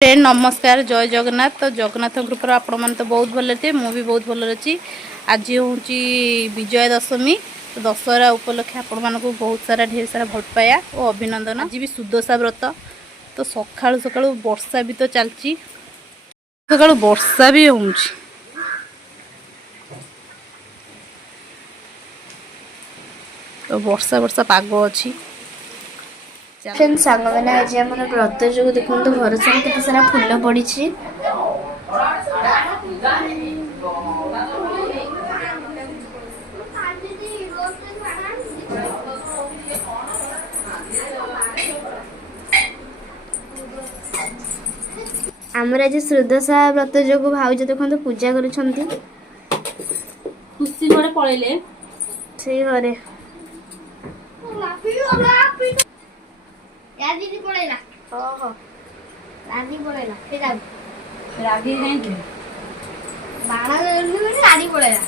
Friend नमस्कार जय जगन्नाथ। तो जगन्नाथ कृपा आपण मैंने तो बहुत भल थे, मुझे बहुत भल अच्छी। आज हूँ विजय दशमी। तो दशहरा उपलक्षे आपण मानक बहुत सारा ढेर सारा भल पाया और अभिनंदन। आज भी सुदशा व्रत। तो सका सका वर्षा भी तो चलती, सका वर्षा भी हो तो वर्षा वर्षा पाग अच्छी। सांग मैंने आज आम व्रत जो देखो घर सारा केते सारा फूल पड़ी। आमर आज सुदशा व्रत जो भाउज देखो पूजा कर खुशी घरे पड़े से घरे रागी नहीं बाणा गाड़ी पड़ेगा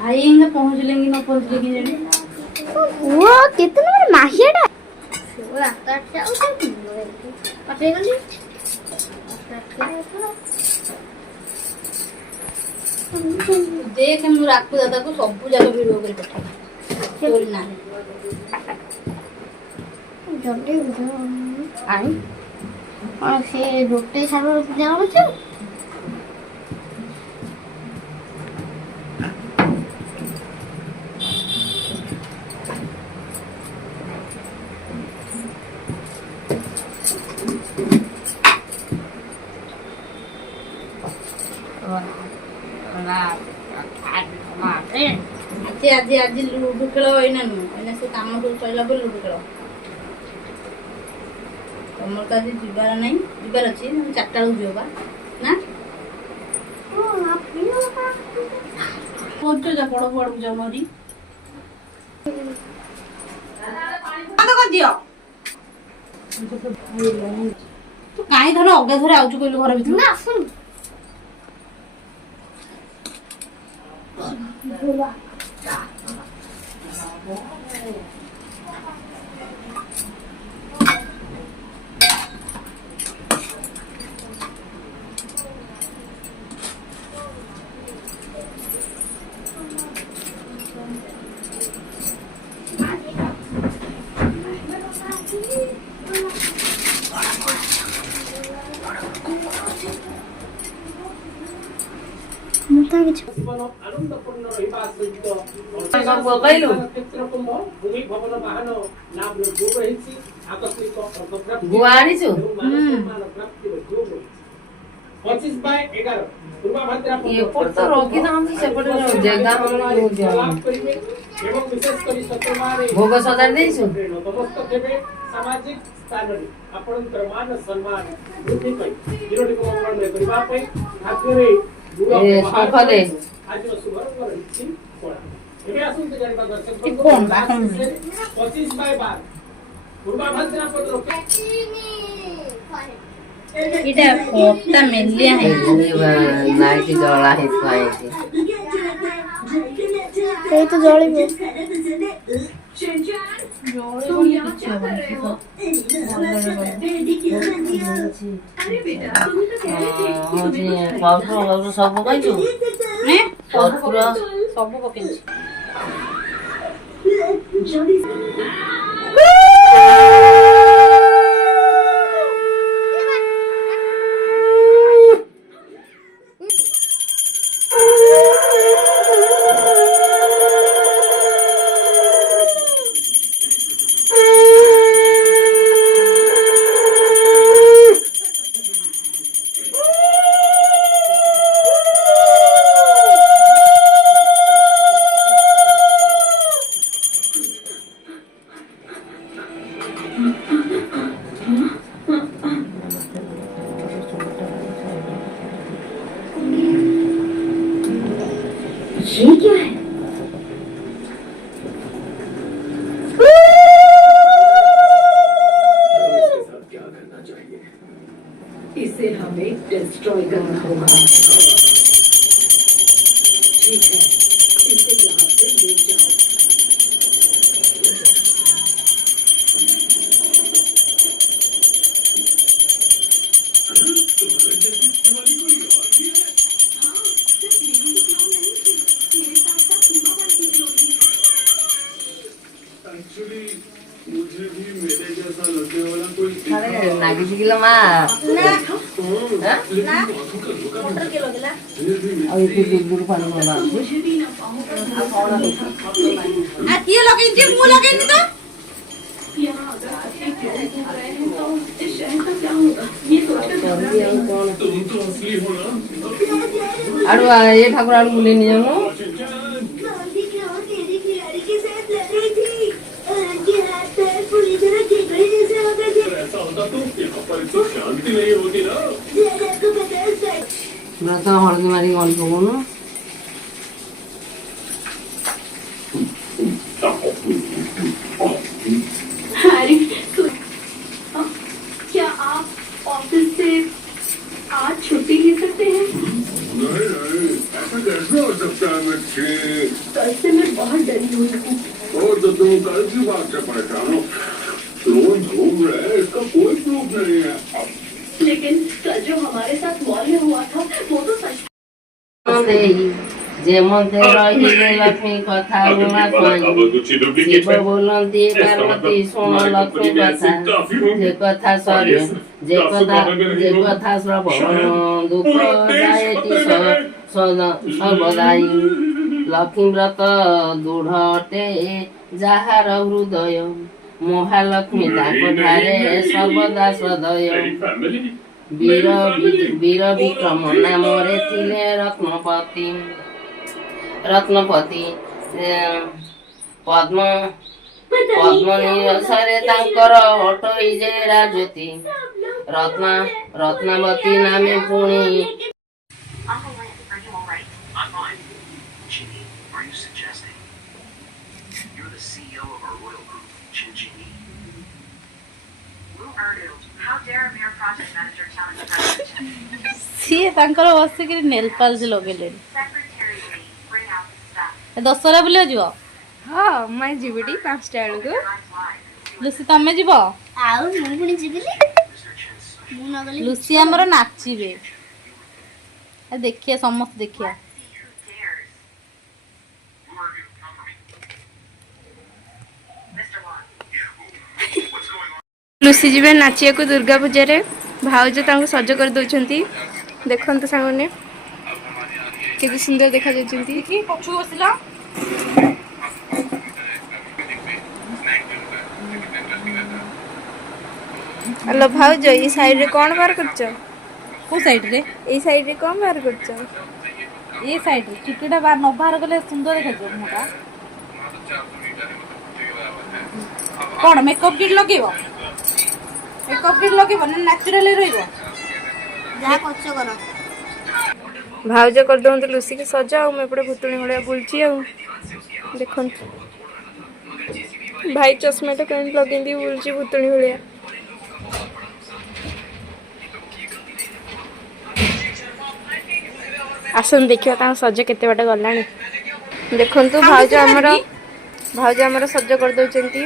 आई पहुँचले कि न पहुँचले कि जाने वो कितना माहियाटा देख मु राखू दादा को सब जगह वीडियो कर पठा तोर ना जल्दी आई और से रोटी सारा पूजा करछ। आज आज आज लुडु खेल होना नुह से कम सब सरला लुडु खेल तुम तो आज जीवार ना जीवार अच्छी चार्टा बेलू जीवा ना पहुंच जा बड़ बड़ जा मरी तू कहीं धर अगे धरे आउଛୁ कहलु घर भीतर ना सुन भोग सजाड़ देछु सामाजिक स्थान आपणकर मान सम्मान वृद्धि पई जीरोटी को मंगल करिबा पई खाद्य रे सफले आज सुबर इच्छी कोड़ा एबे आसुन ते जानिबा दर्शक कोन बाखन 25/12 पूर्वा भद्रा पत्र इटा कोटा मेलिया है लाइट जला है पाए ये तो जली सब कहीं सब पके ये क्या है? इसके साथ क्या करना चाहिए? इसे हमें डिस्ट्रॉय करना होगा। ठीक है, इसे यहाँ से ले जाओ। तुम्हारे जैसी दिवाली कोई और भी है? एक्चुअली मुझे भी मेरे जैसा लगने वाला कोई अरे नागी सिकिलो मा लेकिन आंखों का धोखा फिर भी अब ये दूर पानी में बात किए लगे मुँह लगे तो तुम तो असली हो ना। आड़ू ये ठाकुर आड़ू बुले नहीं जाऊँ ऐसा होता तो यहाँ पर इतनी शांति नहीं होती ना। व्रत हल्दी मारी गल पकाउनु हैरी, क्या आप ऑफिस से आज छुट्टी ले सकते हैं? नहीं ऐसा कैसे हो सकता है बच्चे? कल से मैं बहुत डरी हुई हूँ। और तो तुम कल की बात से परेशान हो। रोज घूम रहे इसका कोई प्रूफ नहीं है। लेकिन कल जो हमारे साथ मॉल में हुआ था वो तो सच जेमते रहिले लक्ष्मी कथा गुणा शिव बोलन्ती पार्वती सुन लक्ष्मी कथा जे कथा सर्य जे कथा श्रवण दुःख जायति सर्वदायी लक्ष्मी व्रत दृढटे जाहार हृदय महालक्ष्मी ताको धारे सर्वदा सदय वीर विक्रम नामरे थिले रत्नपति पद्म निरसरे तांकर हटई जे राजती रत्नावती नामे पुणी Uncle Lance, are you alright? I'm fine. Ginny, are you suggesting you're the CEO of our royal group, Ginny? Lou Urdu, how dare a mere project manager challenge the president? ସିଏ ତାଙ୍କର ବସିକିରି ନେଲ୍ ପାଲିସ୍ ଲଗେଇଲେଣି। Secretary Lee, bring out the stuff. Dussehra ବୁଲିବାକୁ ଯିବ? ହଁ ମୁଁ ଯିବିଟି 5ଟା ବେଳକୁ। Time's live. Lucy ତମେ ଯିବ? ଆଉ ମୁଁ ପୁଣି ଯିବିନି Mr. Chin's ମୁଁ ନ ଗଲେ ଲୁସି ଆମର ନାଚିବେ। ଦେଖିଆ ସମସ୍ତେ ଦେଖିଆ। see who dares. Who are you? Come for me. Mr. Wan. What's going on? Lucy ଯିବେ ନାଚିବାକୁ ଦୁର୍ଗା ପୂଜାରେ। ଭାଉଜ ତାଙ୍କୁ ସଜ କରିଦେଉଛନ୍ତି। ଦେଖନ୍ତୁ ସାଙ୍ଗମାନେ କେତେ ସୁନ୍ଦର ଦେଖାଯାଉଛନ୍ତି। ପଛକୁ ବସିଲ। ହ୍ୟାଲୋ ଭାଉଜ ଏଇ ସାଇଡରେ କ'ଣ ବାହାର କରୁଛ? କୋଉ ସାଇଡରେ? ଏଇ ସାଇଡରେ କ'ଣ ବାହାର କରୁଛ? ଏ ସାଇଡରେ ଚୁଟିଟା ନ ବାହାର କଲେ ସୁନ୍ଦର ଦେଖାଯିବ ମୁହଁଟା। କ'ଣ ମେକଅପ୍ କିଟ୍ ଲଗେଇବ? ମେକଅପ୍ କିଟ୍ ଲଗେଇବ ନା ନ୍ୟାଚୁରାଲି ରହିବ? ଯାହା କରୁଛ କର। ଭାଉଜ କରିଦେଉଛନ୍ତି ଲୁସିକି ସଜ ଆଉ ମୁଁ ଏପଟେ ଭୁତୁଣି ଭଳିଆ ବୁଲୁଛି ଆଉ ଦେଖନ୍ତୁ ଭାଇ ଚଷମାଟା କେମିତି ଲଗେଇକି ବୁଲୁଛି ଭୁତୁଣି ଭଳିଆ। ଆସନ୍ତୁ ଦେଖିବା ତାଙ୍କ ସଜ କେତେ ବାଟ ଗଲାଣି। ଦେଖନ୍ତୁ ଭାଉଜ ଆମର ସଜ କରିଦେଉଛନ୍ତି।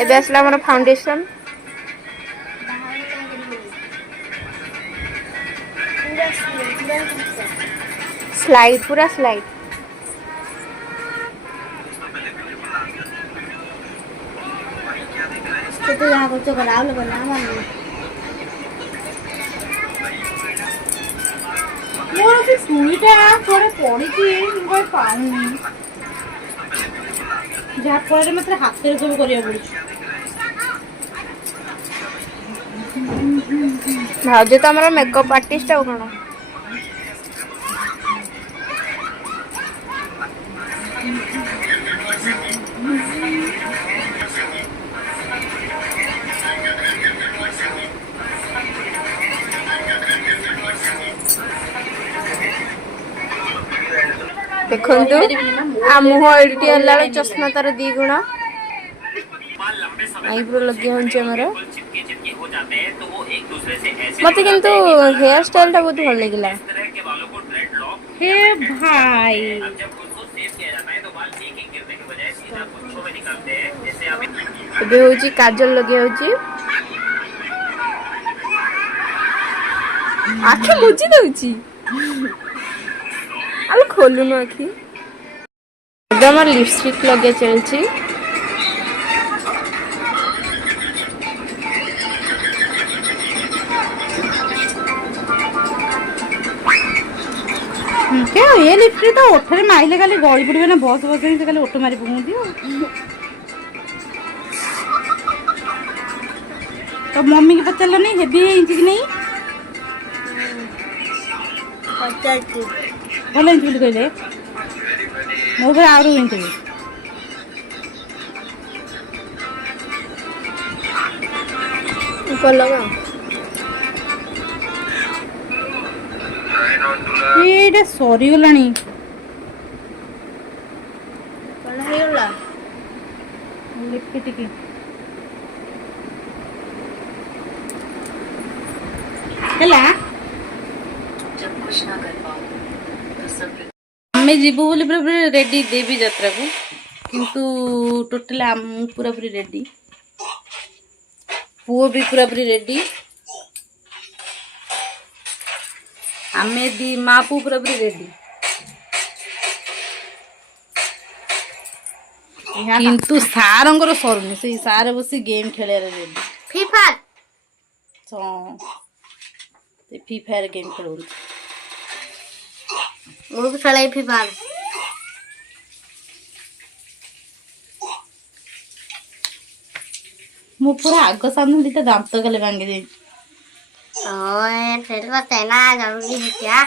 ଏବେ ଆସିଲା ଆମର ଫାଉଣ୍ଡେସନ୍। ସ୍ଲାଇଡ୍ ପୁରା ସ୍ଲାଇଡ୍। କେତେ ଯାହା କରୁଛ କର ଆଉ ଲୋକ ନା ଆମର ମୋର ସେ ଚୁଡ଼ିଟା କୁଆଡ଼େ ପଡ଼ିଛି ମୁଁ ପାଉନି, ଯାହାଫଳରେ ମୋତେ ହାତରେ ସବୁ କରିବାକୁ ପଡ଼ୁଛି। ଭାଉଜ ତ ଆମର ମେକଅପ୍ ଆର୍ଟିଷ୍ଟ ଆଉ କ'ଣ। ଦେଖନ୍ତୁ ଆ ମୁହଁ ଏଡିଟି ହେଲା ବେଳେ ଚଷମା ତାର 2 ଗୁଣ ଆଇବ୍ରୋ ଲଗେଇ ହେଉଛି ଆମର ମତେ କିନ୍ତୁ ହେୟାର ଷ୍ଟାଇଲ ଟା ବହୁତ ଭଲ ଲାଗିଲା हे भाई ଏବେ ହେଉଛି କାଜଲ ଲଗେଇ ହେଉଛି ଆଖି ମୁଜି ଦଉଛି ଆଉ ଖୋଲୁନୁ ଆଖି ଏବେ ଆମର ଲିପଷ୍ଟିକ ଲଗେଇ ଚାଲିଛି क्या ये लिपस्टिक तो ओठरे माइले खाली गଳି पड़िबे ना बस बस से खाली ओठ मारी पहुंची तो मम्मी की पचार नहीं हेवी है कि नहीं भल इंच बोली कहले मो भाई आउर इंच लगा ये सरी गलानी କ'ଣ ହେଇଗଲା लिपस्टिक टिके ହେଲା जब कुछ ना कर पाओ तो सब ଆମେ ଯିବୁ ବୋଲି ପୁରା ପୁରା ରେଡି ଦେବୀ ଯାତ୍ରାକୁ କିନ୍ତୁ ଟୋଟାଲି ମୁଁ ପୁରା ପୁରି ରେଡି ପୁଅ ବି ପୁରା ପୁରି ରେଡି ଆମେ ଦି ମା ପୁଅ ପୁରା ପୁରି ରେଡି କିନ୍ତୁ ସାରଙ୍କର ସରୁନି ସେଇ ସାର ବସି ଗେମ୍ ଖେଳିବାରେ ରେଡି ଫ୍ରି ଫାୟାର ସେ ଫ୍ରି ଫାୟାର ଗେମ୍ ଖେଳୁଛନ୍ତି ମୁଁ ବି ଖେଳାଇ ଫ୍ରି ଫାୟାର ମୁଁ ପୁରା ଆଗ ସାମ୍ନା ଦିଟା ଦାନ୍ତ ଖାଲି ଭାଙ୍ଗି ଦେଇଛି ओए फिर बताना जरूरी है क्या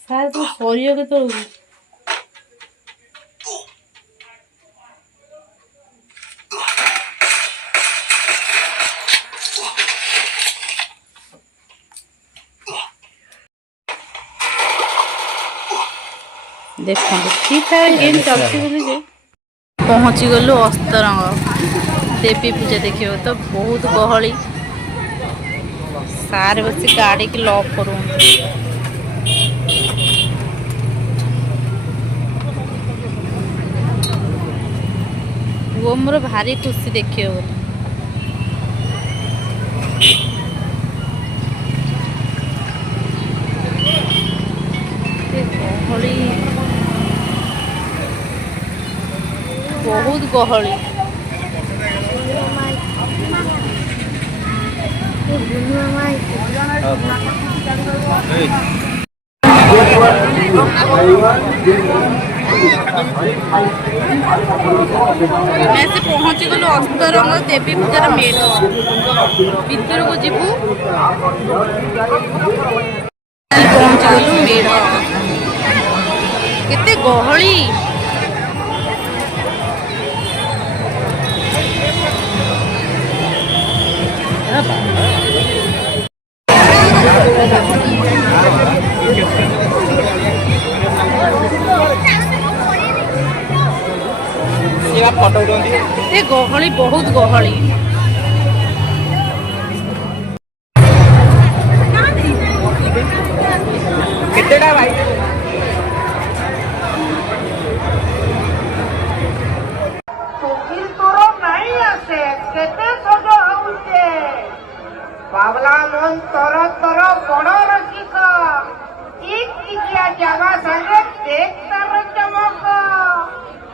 ସାର ତୁ ସରିବ କେତେବେଳକୁ ଦେଖନ୍ତୁ ଫ୍ରି ଫାୟାର ଗେମ୍ ଚାଲିଛି ବୋଲି ଯେ ପହଞ୍ଚି ଗଲୁ ଅସ୍ତରଙ୍ଗ ଦେବୀ ପୂଜା ଦେଖିବାକୁ ତ ବହୁତ ଗହଳି ସାର୍ ବସି ଗାଡ଼ିକି ଲକ୍ କରୁଛନ୍ତି ପୁଅ ମୋର ଭାରି ଖୁସି ଦେଖିବ ବୋଲି ଗହଳି ବହୁତ ଗହଳି ଆମେ ଆସି ପହଞ୍ଚି ଗଲୁ ଅସ୍ତରଙ୍ଗ ଦେବୀ ପୂଜାର ମେଢ ଭିତରକୁ ଯିବୁ ପହଞ୍ଚି ଗଲୁ ମେଢ କେତେ ଗହଳି ଏ ଗହଳି ବହୁତ ଗହଳି କେତେଟା ଭାଇ ତୋର ନାଇଁ ଆସେ କେତେ ସଜ ହଉଛେ ବାବଲା ମନ ତର ତର ବଡ ରସିକ ଟିକିଆ ଜାଗା ସାଙ୍ଗେ ଦେখ ତାର ଚମକ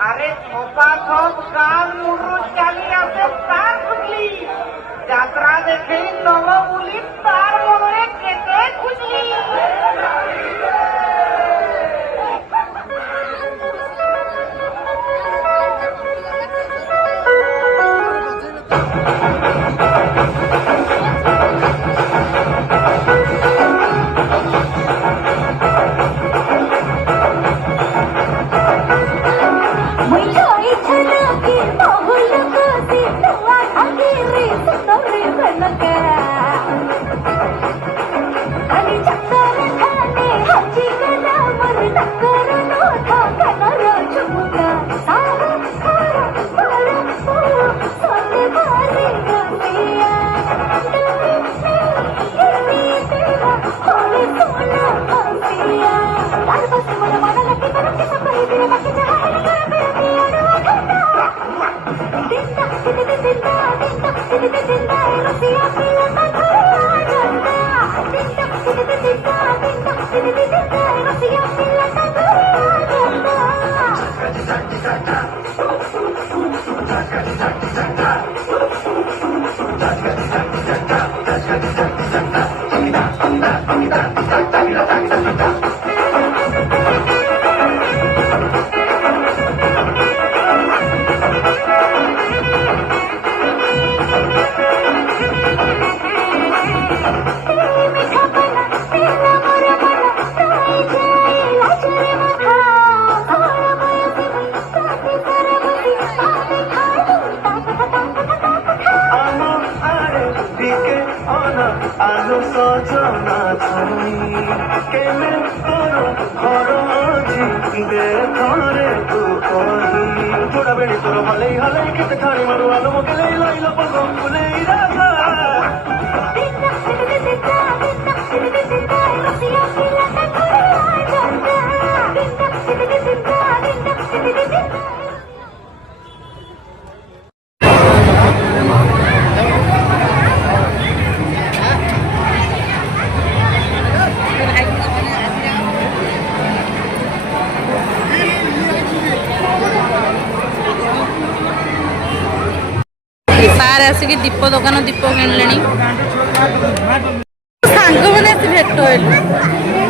আরে থোপা থোপ গান মুরু চালি আসে তার খুঁজলি যাত্রা দেখে নব বলি তার মনে কেটে খুঁজলি आणि चक्कर আলো সজনা ছই কেমে তোর ঘর ঝিঁকিবে ঘরে তু কহি জোড়া বেড়ি তোর হলেই হলেই কেতে খাড়ি মারু আলো মকেলেই লাইল পগম ফুলেই রাধা सारे आसिक दीप दुकान दीप किणले सांग मैंने भेट